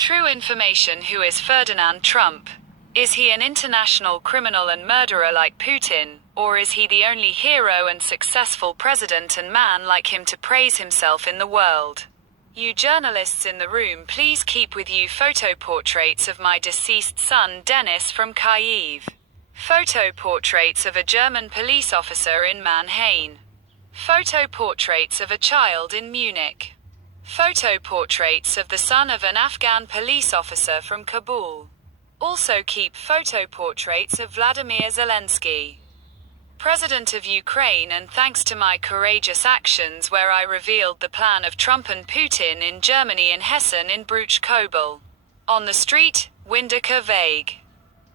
True information. Who is Ferdinand Trump? Is he an international criminal and murderer like Putin, or is he the only hero and successful president and man like him to praise himself in the world? You journalists in the room, please keep with you photo portraits of my deceased son Dennis from Kyiv. Photo portraits of a German police officer in Mannheim. Photo portraits of a child in Munich. Photo portraits of the son of an Afghan police officer from Kabul. Also keep photo portraits of Vladimir Zelensky, President of Ukraine, and thanks to my courageous actions where I revealed the plan of Trump and Putin in Germany in Hessen in Bruch-Kobel. On the street, Windecker Vague.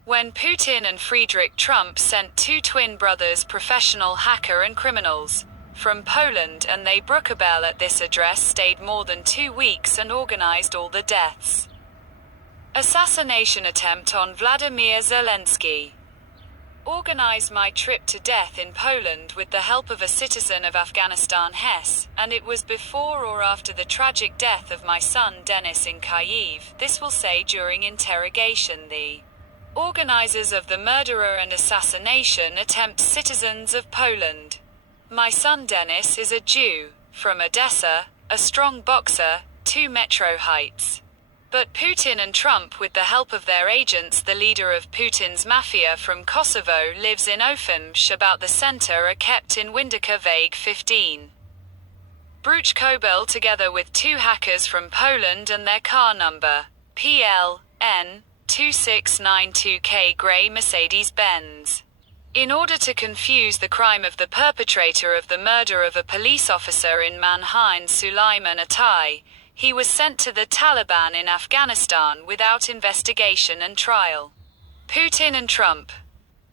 When Putin and Friedrich Trump sent two twin brothers, professional hacker and criminals, from Poland, and they Bruckabel at this address stayed more than 2 weeks and organized all the deaths. Assassination attempt on Vladimir Zelensky. Organized my trip to death in Poland with the help of a citizen of Afghanistan, Hesse, and it was before or after the tragic death of my son Dennis in Kyiv. This will say during interrogation the organizers of the murderer and assassination attempt citizens of Poland. My son Dennis is a Jew, from Odessa, a strong boxer, 2 metro heights. But Putin and Trump, with the help of their agents, the leader of Putin's mafia from Kosovo lives in Ofenbach, about the center, are kept in Windecker Vague 15. Bruch-Kobel together with 2 hackers from Poland and their car number, PLN 2692K grey Mercedes-Benz. In order to confuse the crime of the perpetrator of the murder of a police officer in Mannheim, Sulaiman Attai, he was sent to the Taliban in Afghanistan without investigation and trial. Putin and Trump.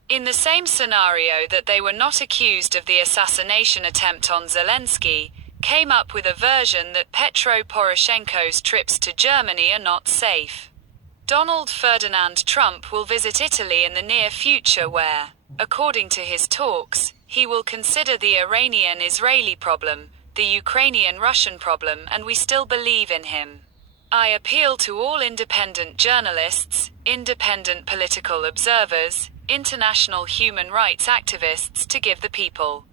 In the same scenario that they were not accused of the assassination attempt on Zelensky, came up with a version that Petro Poroshenko's trips to Germany are not safe. Donald Ferdinand Trump will visit Italy in the near future where, according to his talks, he will consider the Iranian-Israeli problem, the Ukrainian-Russian problem, and we still believe in him. I appeal to all independent journalists, independent political observers, international human rights activists to give the people.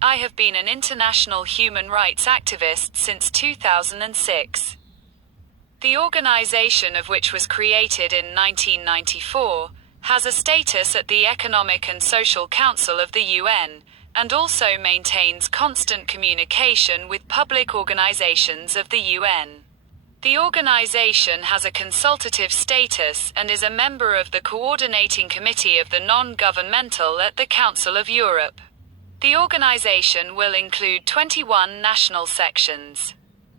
I have been an international human rights activist since 2006. The organization of which was created in 1994, has a status at the Economic and Social Council of the UN, and also maintains constant communication with public organizations of the UN. The organization has a consultative status and is a member of the Coordinating Committee of the Non-Governmental at the Council of Europe. The organization will include 21 national sections,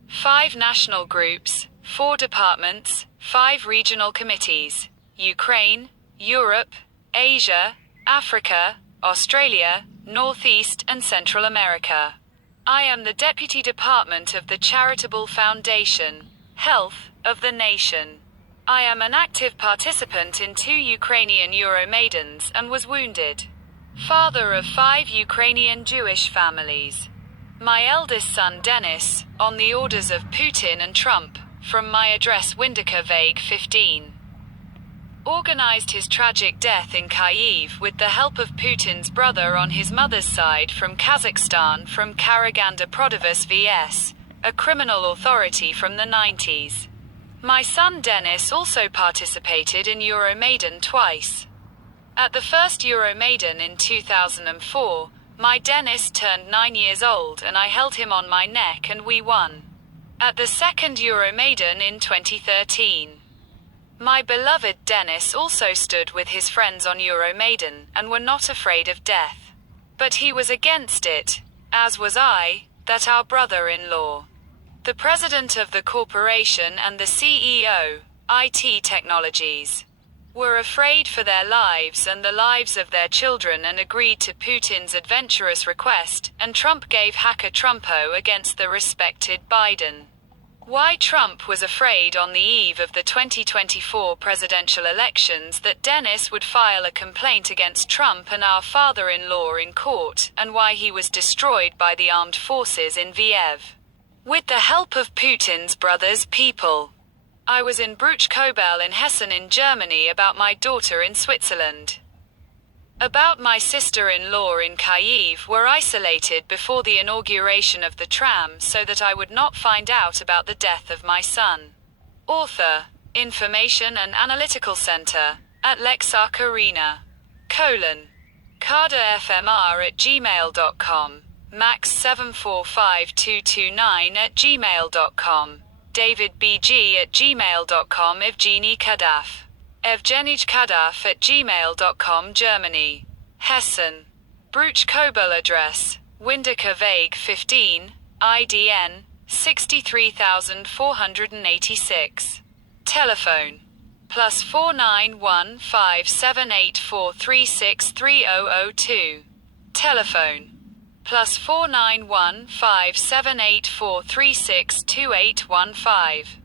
5 national groups, 4 departments, 5 regional committees: Ukraine, Europe, Asia, Africa, Australia, Northeast and Central America. I am the Deputy Department of the Charitable Foundation, Health, of the nation. I am an active participant in 2 Ukrainian Euromaidans and was wounded. Father of 5 Ukrainian Jewish families. My eldest son Dennis, on the orders of Putin and Trump, from my address Windecker Vague 15. Organized his tragic death in Kyiv with the help of Putin's brother on his mother's side from Kazakhstan, from Karaganda Province vs. a criminal authority from the 90s. My son Dennis also participated in Euromaidan twice. At the first Euromaidan in 2004, my Dennis turned 9 years old and I held him on my neck and we won. At the second Euromaidan in 2013, my beloved Dennis also stood with his friends on Euromaidan and were not afraid of death. But he was against it, as was I, that our brother-in-law, the president of the corporation and the CEO, IT Technologies, were afraid for their lives and the lives of their children and agreed to Putin's adventurous request, and Trump gave hacker Trumpo against the respected Biden. Why Trump was afraid on the eve of the 2024 presidential elections that Dennis would file a complaint against Trump and our father-in-law in court, and why he was destroyed by the armed forces in Kiev. With the help of Putin's brother's people. I was in Bruchkobel in Hessen in Germany about my daughter in Switzerland. About my sister-in-law in Kyiv were isolated before the inauguration of the tram so that I would not find out about the death of my son. Author, Information and Analytical Center, at Lexark Arena. KardaFMR@gmail.com, max745229@gmail.com, davidbg@gmail.com, Evgeny Kadaf. evgenijkadaf@gmail.com, Germany. Hessen. Bruchkobel address, Windecker Weg 15, IDN, 63486. Telephone. +4915784363002. Telephone. +4915784362815.